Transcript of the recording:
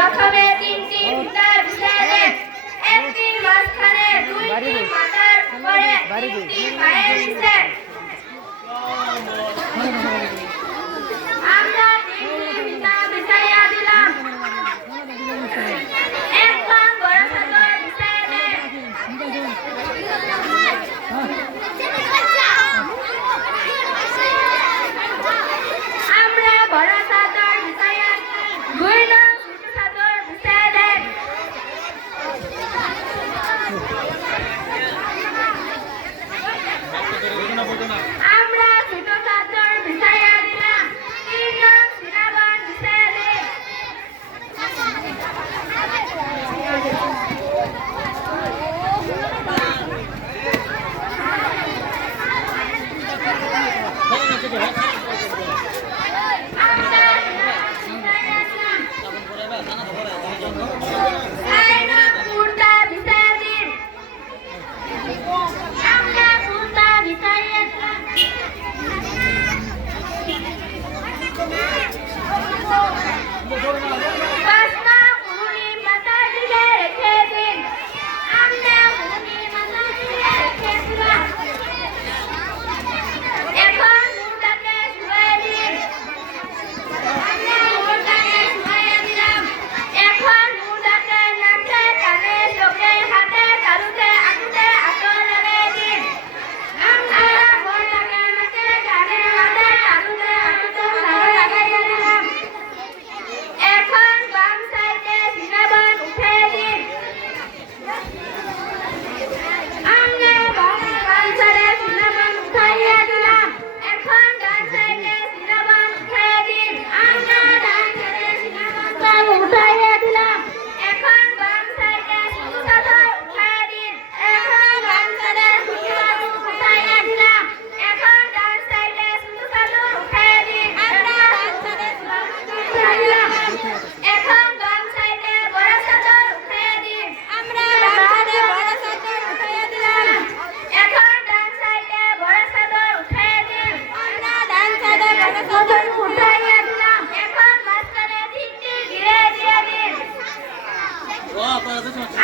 প্রথমে তিনটি ফিতার বিছিয়ে দেন, একটির মাঝখানে, দুইটি মাথার উপরে, তিনটি পায়ের নিচে। আমরা তিনটি ফিতা বিছাইয়া দিলাম। এখন বড় চাদর বিছিয়ে দেন। আমরা বড় চাদর বিছাইয়া দুই নং ছোট চাদর বিছিয়ে দেন। আমরা ছোট চাদর বিছাইয়া দিলাম। তিন নং সিনাবন বিছিয়ে দেন। Wow,